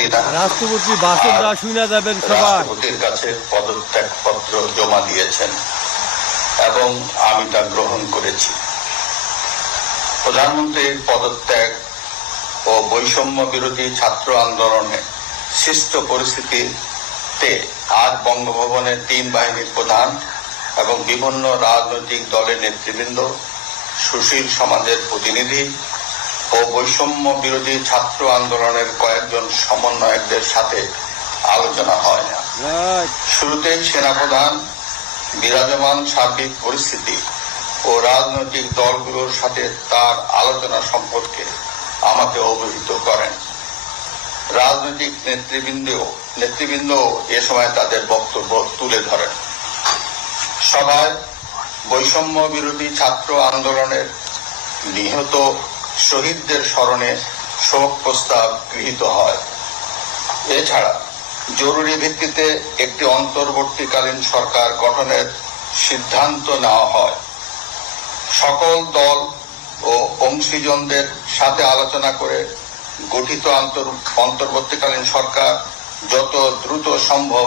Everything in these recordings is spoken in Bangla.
রাষ্ট্রপতি না, রাষ্ট্রপতি ভাষণটা শুনে যাবেন সবাই। রাষ্ট্রপতির কাছে পদত্যাগপত্র জমা দিয়েছেন এবং আমি তা গ্রহণ করেছি। প্রধানমন্ত্রীর পদত্যাগ ও বৈষম্য বিরোধী ছাত্র আন্দোলনে সৃষ্ট পরিস্থিতিতে আজ বঙ্গভবনে 3 বাহিনীর প্রধান এবং বিভিন্ন রাজনৈতিক দলের নেতৃবৃন্দ, সুশীল সমাজের প্রতিনিধি ও বৈষম্য বিরোধী ছাত্র আন্দোলনের কয়েকজন সমন্বয়কদের সাথে আলোচনা হয় না। শুরুতেই সেনাপ্রধান বিরাজমান সার্বিক পরিস্থিতি ও রাজনৈতিক দলগুলোর সাথে তার আলোচনা সম্পর্কে আমাকে অবহিত করেন। রাজনৈতিক নেতৃবৃন্দ এ সময় তাদের বক্তব্য তুলে ধরেন। সভায় বৈষম্য বিরোধী ছাত্র আন্দোলনের নিহত শহীদদের স্মরণে শোক প্রস্তাব গৃহীত হয়। এছাড়া জরুরি ভিত্তিতে একটি অন্তর্বর্তীকালীন সরকার গঠনের সিদ্ধান্ত নেওয়া হয়। সকল দল ও অংশীজনদের সাথে আলোচনা করে গঠিত অন্তর্বর্তীকালীন সরকার যত দ্রুত সম্ভব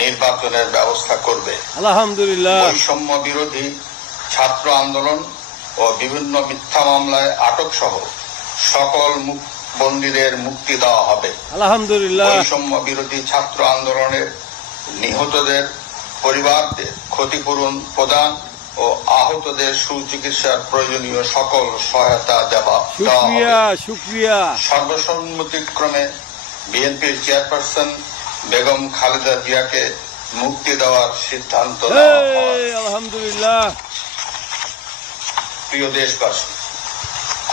নির্বাচনের ব্যবস্থা করবে। আলহামদুলিল্লাহ। বৈষম্য বিরোধী ছাত্র আন্দোলন ও বিভিন্ন মিথ্যা মামলায় আটক সহ সকল বন্দীদের মুক্তি দেওয়া হবে। আলহামদুলিল্লাহ। বৈষম্য বিরোধী ছাত্র আন্দোলনের নিহতদের পরিবারদের ক্ষতিপূরণ প্রদান ও আহতদের সুচিকিৎসার প্রয়োজনীয় সকল সহায়তা দেওয়া হবে। সর্বসম্মতিক্রমে বিএনপির চেয়ারপারসন বেগম খালেদা জিয়াকে মুক্তি দেওয়ার সিদ্ধান্ত নেওয়া হয়। আলহামদুলিল্লাহ। প্রিয় দেশবাসী,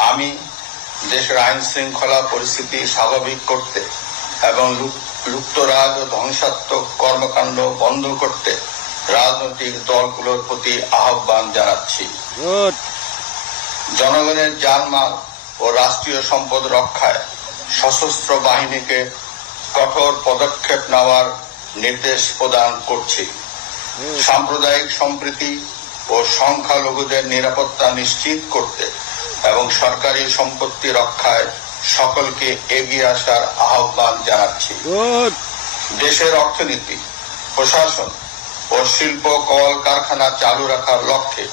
আমি দেশের আইন শৃঙ্খলা পরিস্থিতি স্বাভাবিক করতে এবং লুপ্তরাজ ও ধ্বংসাত্মক কর্মকাণ্ড বন্ধ করতে রাজনৈতিক দলগুলোর প্রতি আহ্বান জানাচ্ছি। জনগণের জানমাল ও রাষ্ট্রীয় সম্পদ রক্ষায় সশস্ত্র বাহিনীকে কঠোর পদক্ষেপ নেওয়ার নির্দেশ প্রদান করছি। সাম্প্রদায়িক সম্প্রীতি ও সংখ্যালঘুদের নিরাপত্তা নিশ্চিত করতে এবং সরকারি সম্পত্তি রক্ষায় সকলকে এগিয়ে আসার আহ্বান জানাচ্ছি। দেশের অর্থনীতি, প্রশাসন ও শিল্প কল কারখানা চালু রাখার লক্ষ্যে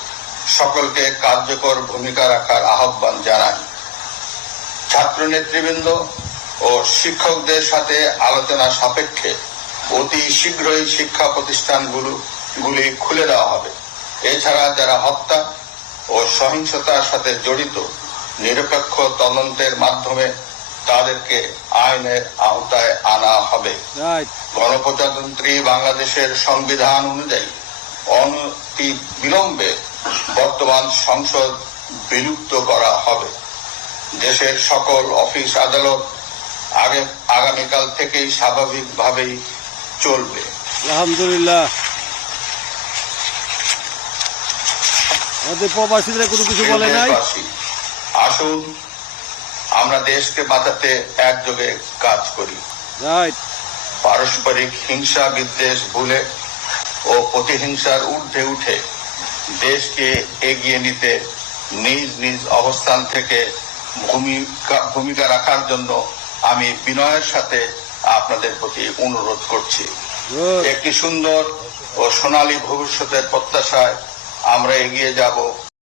সকলকে কার্যকর ভূমিকা রাখার আহ্বান জানাই। ছাত্র নেতৃবৃন্দ ও শিক্ষকদের সাথে আলোচনা সাপেক্ষে অতি শীঘ্রই শিক্ষা প্রতিষ্ঠানগুলি খুলে দেওয়া হবে। এছাড়া যারা হত্যা ও সহিংসতার সাথে জড়িত নিরপেক্ষ তদন্তের মাধ্যমে তাদেরকে আইনের আওতায় আনা হবে। গণপ্রজাতন্ত্রী বাংলাদেশের সংবিধান অনুযায়ী অনতি বিলম্বে বর্তমান সংসদ বিলুপ্ত করা হবে। দেশের সকল অফিস আদালত আগামীকাল থেকেই স্বাভাবিকভাবেই চলবে। আলহামদুলিল্লাহ। আমাদের প্রবাসীরা কোনো কিছু বলে নাই। আসুন আমরা দেশকে বাঁচাতে একযোগে কাজ করি। পারস্পরিক হিংসা বিদ্বেষ ভুলে ও প্রতিহিংসার ঊর্ধ্বে উঠে দেশকে এগিয়ে নিতে নিজ নিজ অবস্থান থেকে ভূমিকা রাখার জন্য আমি বিনয়ের সাথে আপনাদের প্রতি অনুরোধ করছি। একটি সুন্দর ও সোনালী ভবিষ্যতের প্রত্যাশায় আমরা এগিয়ে যাব।